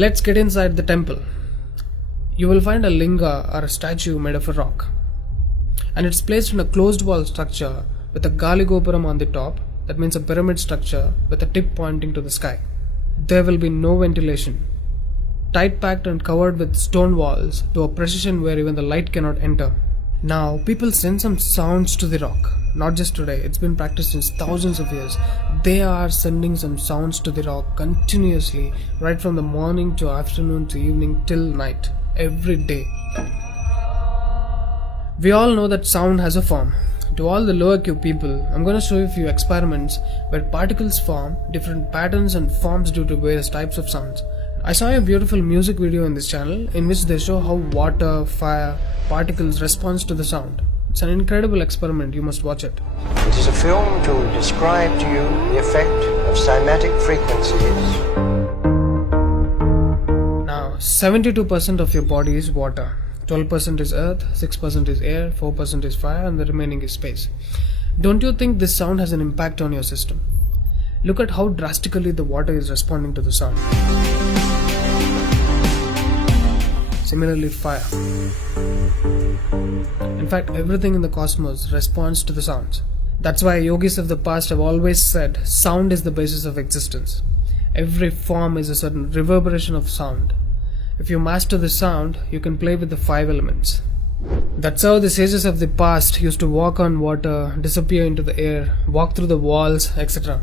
Let's get inside the temple. You will find a linga or a statue made of a rock, and it's placed in a closed wall structure with a Galigopuram on the top. That means a pyramid structure with a tip pointing to the sky. There will be no ventilation. Tight packed and covered with stone walls to a precision where even the light cannot enter. Now, people send some sounds to the rock. Not just today, it's been practiced since thousands of years. They are sending some sounds to the rock continuously, right from the morning to afternoon to evening till night, every day. We all know that sound has a form. To all the lower Q people, I'm going to show you a few experiments where particles form different patterns and forms due to various types of sounds. I saw a beautiful music video in this channel in which they show how water, fire, particles respond to the sound. It's an incredible experiment, you must watch it. It is a film to describe to you the effect of cymatic frequencies. Now, 72% of your body is water. 12% is earth, 6% is air, 4% is fire, and the remaining is space. Don't you think this sound has an impact on your system? Look at how drastically the water is responding to the sound. Similarly, fire. In fact, everything in the cosmos responds to the sounds. That's why yogis of the past have always said sound is the basis of existence. Every form is a certain reverberation of sound. If you master the sound, you can play with the 5 elements. That's how the sages of the past used to walk on water, disappear into the air, walk through the walls, etc.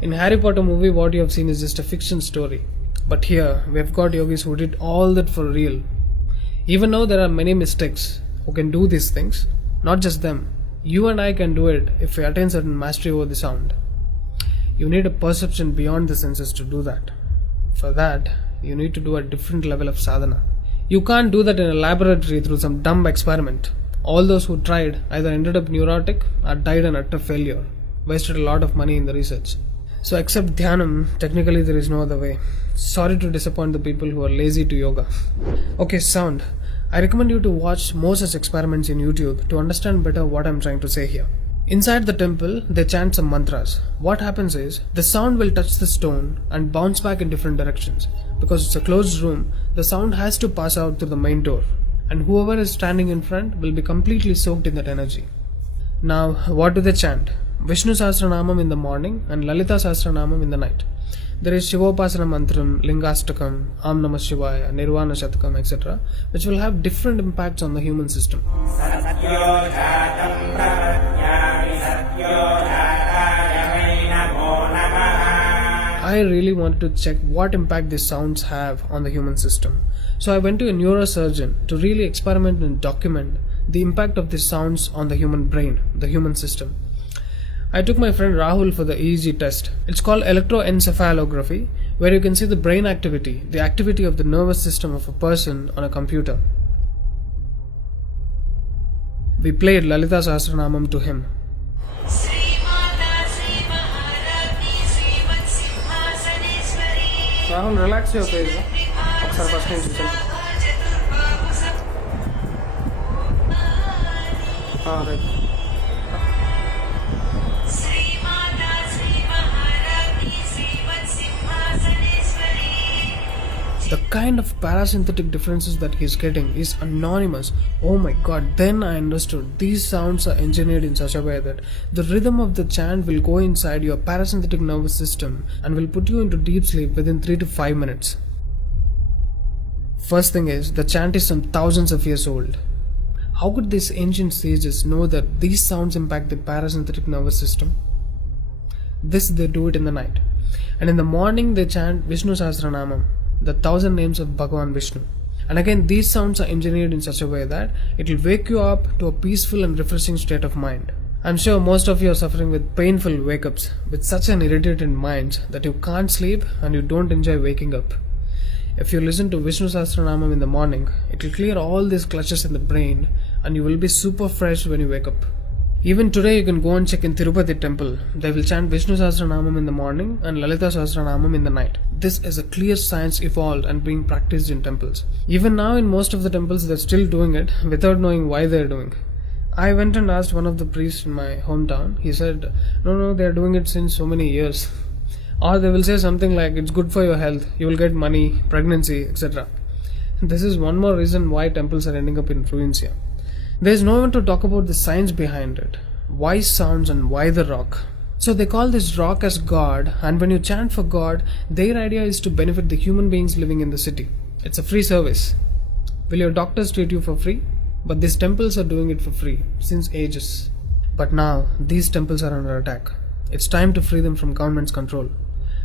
In Harry Potter movie, what you have seen is just a fiction story. But here, we have got yogis who did all that for real. Even though there are many mystics who can do these things, not just them, you and I can do it if we attain certain mastery over the sound. You need a perception beyond the senses to do that. For that, you need to do a different level of sadhana. You can't do that in a laboratory through some dumb experiment. All those who tried either ended up neurotic or died an utter failure, wasted a lot of money in the research. So except dhyanam, technically there is no other way. Sorry to disappoint the people who are lazy to yoga. Okay, sound. I recommend you to watch more such experiments in YouTube to understand better what I'm trying to say here. Inside the temple, they chant some mantras. What happens is, the sound will touch the stone and bounce back in different directions. Because it's a closed room, the sound has to pass out through the main door. And whoever is standing in front will be completely soaked in that energy. Now, what do they chant? Vishnu Sahasranamam in the morning and Lalita Sahasranamam in the night. There is Shivopasana Mantram, Lingastakam, Am Namah Shivaya, Nirvana Shatakam, etc., which will have different impacts on the human system. I really wanted to check what impact these sounds have on the human system. So I went to a neurosurgeon to really experiment and document the impact of these sounds on the human brain, the human system. I took my friend Rahul for the EEG test. It's called electroencephalography, where you can see the brain activity, the activity of the nervous system of a person on a computer. We played Lalita Sahasranamam to him. Rahul, relax your face. Right. The kind of parasympathetic differences that he's getting is anonymous. Oh my god, then I understood. These sounds are engineered in such a way that the rhythm of the chant will go inside your parasympathetic nervous system and will put you into deep sleep within 3 to 5 minutes. First thing is, the chant is some thousands of years old. How could these ancient sages know that these sounds impact the parasympathetic nervous system? This they do it in the night. And in the morning they chant Vishnu Sahasranamam, the 1000 names of Bhagavan Vishnu. And again, these sounds are engineered in such a way that it will wake you up to a peaceful and refreshing state of mind. I'm sure most of you are suffering with painful wake-ups, with such an irritated mind that you can't sleep and you don't enjoy waking up. If you listen to Vishnu Sahasranamam in the morning, it will clear all these clutches in the brain and you will be super fresh when you wake up. Even today you can go and check in Tirupati temple. They will chant Vishnu Sahasranamam in the morning and Lalita Sahasranamam in the night. This is a clear science evolved and being practiced in temples. Even now in most of the temples they're still doing it without knowing why they're doing. I went and asked one of the priests in my hometown. He said, no, they're doing it since so many years. Or they will say something like, it's good for your health, you will get money, pregnancy, etc. This is one more reason why temples are ending up in ruins here. There is no one to talk about the science behind it. Why sounds and why the rock? So they call this rock as God, and when you chant for God, their idea is to benefit the human beings living in the city. It's a free service. Will your doctors treat you for free? But these temples are doing it for free, since ages. But now, these temples are under attack. It's time to free them from government's control.